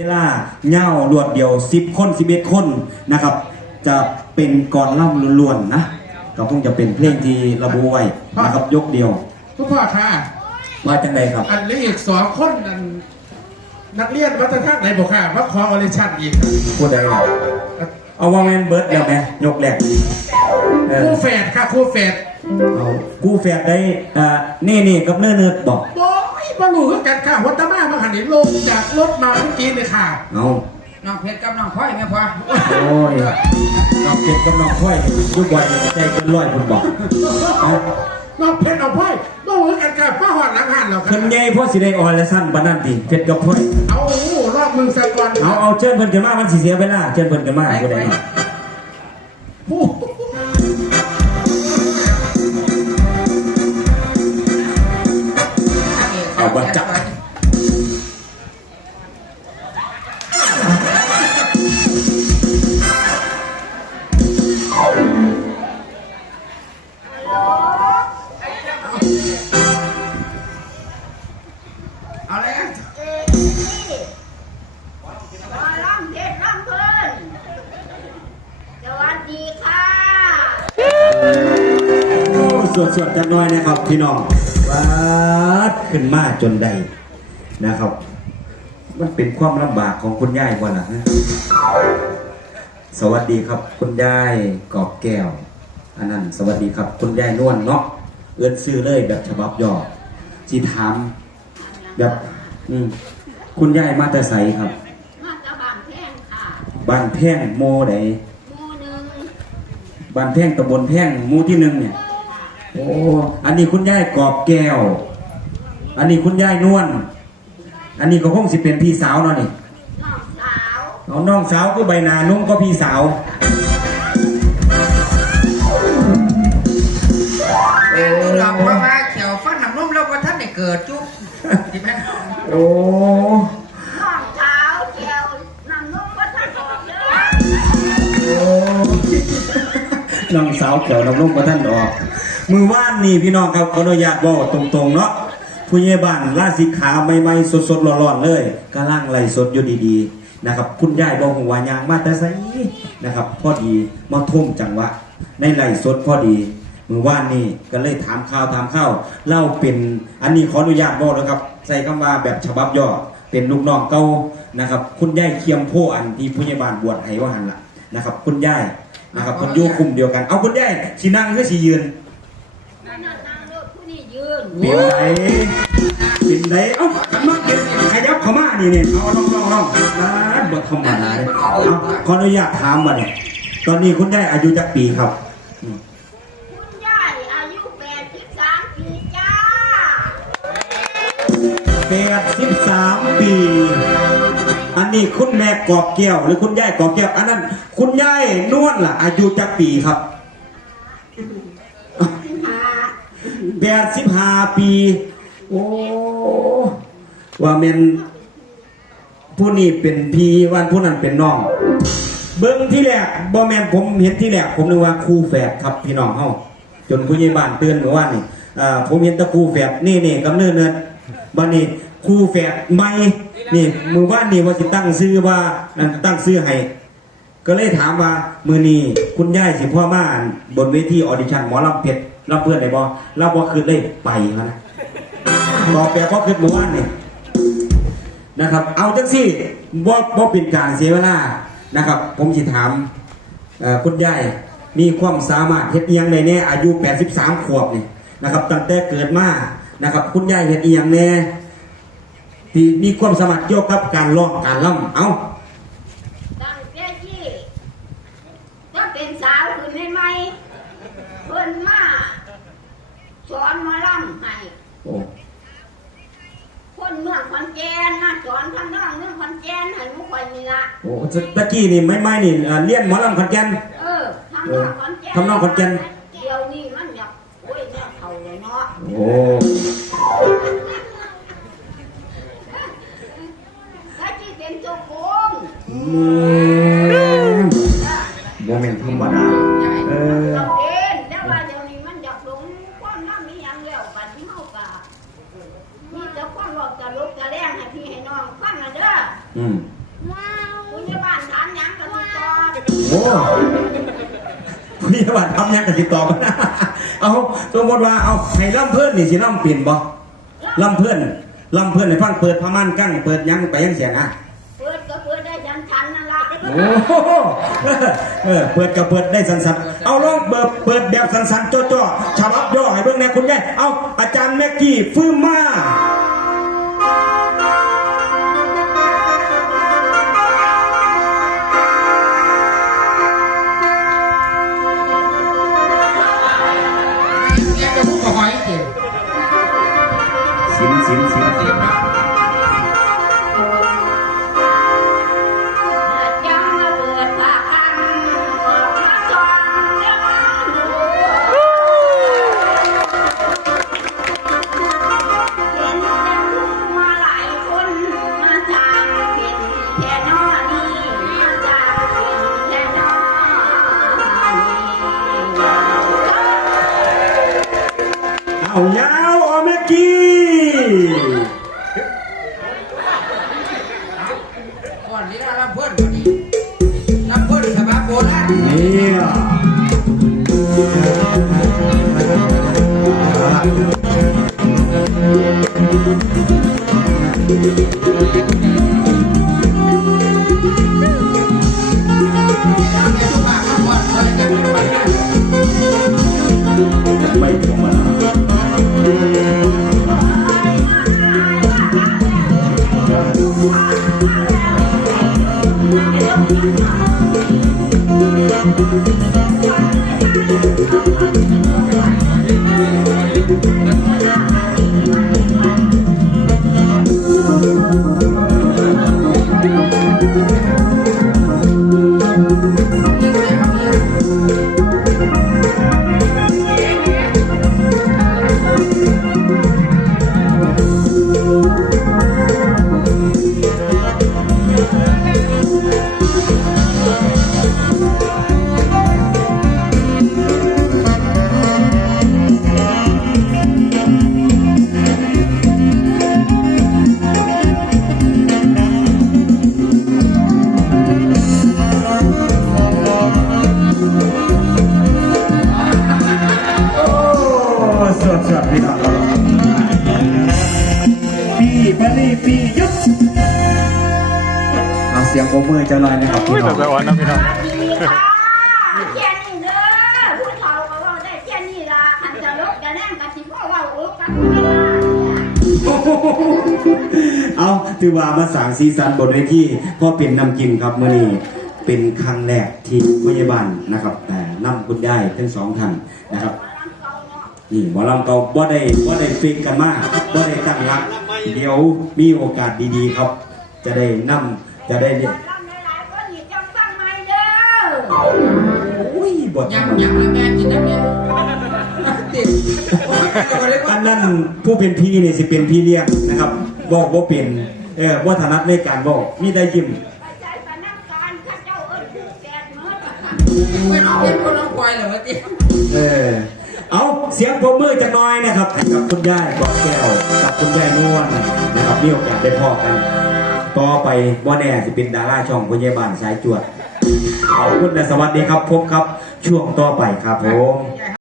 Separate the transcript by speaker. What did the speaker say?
Speaker 1: เวลาเง่ารวดเดียว 10 คน 11 คนนะครับ จะเป็นกรล่ำล้วนๆนะก็คงจะเป็นเพลงที่ระบุไว้นะครับยกเดียว
Speaker 2: ทุกพ่อค่ะ
Speaker 1: ว่าจังไดครับ
Speaker 2: อันนี้อีกสองคนอันนักเรียนวัฒนธรรมไหนบอกค่ะว่าขอออริชั่นอีก
Speaker 1: พูดได้ครับเอาว่าแมนเบิร์ดแล้วไหมยกแรกเอ
Speaker 2: ค
Speaker 1: อ
Speaker 2: รู่แฝดค่ะครู่แฝด
Speaker 1: เอากูแฝดได้อ่านี่นี่กับเนื้อเนื้อบอก
Speaker 2: โอ้ยบ รรลุคือกันค่ะวัตมามาหันนี้ลงจากรถมาเมื่อกี้เลยค่ะ
Speaker 1: เอา
Speaker 3: น้องเพชรกับน้องพลอยแม่พอ
Speaker 1: โอ้ยน้องเก็บกับน้องค่อยยุบวันใจเกินร้อยคนบอกเอา
Speaker 2: น้องเพชรเอาพ่อยบรรลุคือกันค่ะพ่อหอดหลังหันเรา
Speaker 1: เพิ่นใหญ่พ่อสิได้ออนและสั้นปานนั้นติเพชรกับค่อย
Speaker 2: เอารอบมึงสะก่อน
Speaker 1: เอาเอาเชิญเพิ่นกันมามันสิเสียเวลาเชิญเพิ่นกันมาบ่ได้เนาะ
Speaker 2: ผู้
Speaker 4: สวด
Speaker 1: สวดจักหน่อยนะครับพี่น้องวัดขึ้นมาจนใดนะครับ มันเป็นความลำบากของคุณยายบ่ล่ะฮะสวัสดีครับ คุณยายกอบแก้วอันนั้นสวัสดีครับ คุณยายนวลเนาะเอื้อนซื้อเลยแบบฉบับย่อจีถามแบบอืมคุณยายมาแต่ใสครับ
Speaker 4: มาตะบางแท่งค่ะ
Speaker 1: บ้านแพ่งโมได
Speaker 4: หมู่หนึ่ง
Speaker 1: บ้านแพ่งตำบลแพ่งหมู่ที่หนึ่งเนี่ย โอ้ อันนี้คุณยายกอบแก้ว อันนี้คุณยายนวล อันนี้ก็คงสิเป็นพี่สาวเนาะนี่
Speaker 4: น้องสาว
Speaker 1: เอาน้องสาวก็ใบหนานุ่มก็พี่สาว
Speaker 3: แม่นี่หลอกเพราะว่าเขียวฟันน้ำนุ่มแล้วว่าท่านได้เกิดจุ๊บที่แม่
Speaker 1: โอ้
Speaker 4: น้องสาวเขี
Speaker 1: ยวน้ำนุ่มาท่านออก มือว่านนี่พี่น้องครับขออนุญาตบอกตรงๆเนาะผู้ใหญ่บ้านล่าสิขาใหม่ๆสดๆร้อนๆเลยกำลังไหล่สดอยู่ดีๆนะครับ คุณยายบอกหัวายางมาแต่ไสนะครับพอดีมาทุ่มจังหวะในไหล่สดพอดีมือว่านนี่ก็เลยถามข่าวถามข้าวเล่าเป็นอันนี้ขออนุญาตบอกนะครับ ใส่คำว่าแบบฉบับย่อเป็นลูกน้องเก่านะครับ คุณยายเคียมโพอันที่ผู้ใหญ่บ้านบวชให้ว่าหันละนะครับ คุณยาย นะครับคนอยู่กลุ่มเดียวกัน เอาคุณยายสินั่งหรือสิยืน
Speaker 4: นั่นน่ะนั่งรถผู้นี่ยืน
Speaker 1: เป็นไรเป็นไรเอ้ามาเก็บขยับเข้ามานี่เนี่ยเอาลองลองลองนะบทธรรมดาเลยเอาขออนุญาตถามมาเนี่ยตอนนี้คุณได้อายุจักปีครับ
Speaker 4: คุณยายอายุแปดสิบสามปี
Speaker 1: อันนี้คุณแม่กอบแก้วหรือคุณยายกอบแก้วอันนั้น คุณยายนวลล่ะ อายุจักปีครับ
Speaker 4: หา
Speaker 1: แปดสิบห้าปี โอ้ว่าเมนผู้นี้เป็นพี่วันผู้นั้นเป็นน้อง เบิ้งที่แรกบ่แมนผมเห็นที่แรกผมนึกว่าครูแฝดครับพี่น้องเฮาจนผู้ใหญ่บ้านเตือนเมื่อวานนี่อ่าผมเห็นแตะครูแฝดนี่นี่กำเนิดเนินบัดนี้ ครูแฝดใหม่นี่มือว่านนี่ว่าสิตั้งชื่อว่านั่นตั้งชื่อให้ก็เลยถามว่ามือนี้คุณย่ายสิพ่อมาอั่นบนเวทีออดิชั่นหมอลำเพชรรับเพื่อนได้บ่รับว่าคืนเลยไปมานะบอกแปลว่าคืนมื่อวานนี่นะครับ เอาจังสิบ่บ่เป็นการเสียเวลานะครับ ผมสิถามคุณย่ายมีความสามารถเฮ็ดเอียงในแน่อายุ 83 ขวบนี่นะครับตั้งแต่เกิดมานะครับ คุณย่ายเฮ็ดเอียงแน่ ที่มีความสามารถเกี่ยวกับการร้องการล่ำเอ้า
Speaker 4: ตั้งแต่ที่ถ้าเป็นสาวคือไม่ไหมเพิ่นมาสอนหมาล่ำให้
Speaker 1: โอ้
Speaker 4: คนเมืองขอนแก่นนะสอนทางนอกเมืองขอนแก่นให้หมุข่อยนี่ละ
Speaker 1: โอ้ตะกี้นี่ไม่ไม่นี่เอ่อเลี้ยนหมอลำขอนแก่น
Speaker 4: เออทางนอกขอนแก่น
Speaker 1: ทางนอกขอนแก่น
Speaker 4: เดี๋ยวนี้มันอยากโอ้ยเนี่ยเขาเลยเนาะ
Speaker 1: โอ้
Speaker 4: เป็นเจ้าโกง
Speaker 1: อืมโมเมนต์ธรรมดาเออ
Speaker 4: เราเองแต่ว่าเดี๋ยวนี้มันอยากหลงความน้ำมีหยังแล้วบัดนี้เฮากะมีแต่ความหลอกกะลุกกะแรงให้พี่ให้น้องฟังนะเด้อ
Speaker 1: อืม
Speaker 4: เคุณยาบ้านถามหยังกับพี่ตอบ
Speaker 1: โอ้ผู้ใหญ่บ้านทำยังกันติดต่อมาเอาสมมติว่าเอาให้ล่ำเพื่อนนี่สิล่ำเปลี่ยนบ่ล่ำเพื่อนล่ำเพื่อนในฟังเปิดพม่านกั้งเปิดหยังไปยังเสียงอะ
Speaker 4: นทันนั่นละ
Speaker 1: โอ้โหเออเปิดกับเปิดได้สันสันๆเอาลองเปิดเปิดแบบสันสันๆจ่อๆฉบับย่อให้เบิ่งแน่คุณยายเอาอาจารย์แม็กกี้ฟื้นมา
Speaker 3: เรียกจะพูดกับหอยเก่ง
Speaker 1: สินสินสิน
Speaker 3: เสียงนะ
Speaker 4: ยั ยา
Speaker 1: วเอาแม็กกี้
Speaker 3: ก่อนนี้เรารับเพื่อนก่อนนี้รับเพื่อนสบายโบราณ
Speaker 1: เนี่ย สียงปรบมือจะหน่อยนะครับ
Speaker 5: อุ้ย
Speaker 1: พี่น้
Speaker 5: แต่
Speaker 1: อง
Speaker 5: ไปอ่อนนะพี่น้อง
Speaker 4: ดีค่ะเที่ยนี่เด้อผู้เฒ่าก็เว่าได้เที่ยนี่ล่ะคันจะลดจะแน่งกันสิพ่อเว่าเออกันเวลา
Speaker 1: เอาถือว่ามาสร้างสีสันบนเวทีก็เป็นนำกินครับมื่อนี้เป็นครั้งแรกที่พยาบาลนะครับแต่นำคุณยายทั้งสองท่านนะครับนี่หมอลำเก่าบ่ได้บ่ได้ฟิกกันมากบ่ได้ตั้งรัก เดี๋ยวมีโอกาสดีๆครับ จะได้นำ จะได้เนี่ย
Speaker 4: ลำหลายๆคนนี่จังฟังใหม่เด้อ
Speaker 1: อุ้ยบท
Speaker 3: ยังยังแล้วแม่กินน้ำเนี่ยติดโอ้ยเอาเลย
Speaker 1: อั
Speaker 3: ว่าน
Speaker 1: นั้นผู้เป็นพี่นี่สิเป็นพี่เลี้ยงนะครับบอกว่าเป็นเออว่าถนัดในการบอกมีได้ยิ้ม
Speaker 4: ไปใช้ปนักการข้าเจ้าเอิ้นผู้แก่เมื่อ
Speaker 3: ไม่น้องเป็นคนน้องควายเหรอวะติ
Speaker 1: เออเอาเสียงปรบมือจะน้อยนะครับให้กับคุณย่ายกอดแก้วกับคุณย่ายนวลนะครับมีโอกาสได้พอกัน ต่อไปบ่แน่สิเป็นดาราช่องพยาบาลสายจวดขอบคุณและสวัสดีครับพบครับช่วงต่อไปครับผม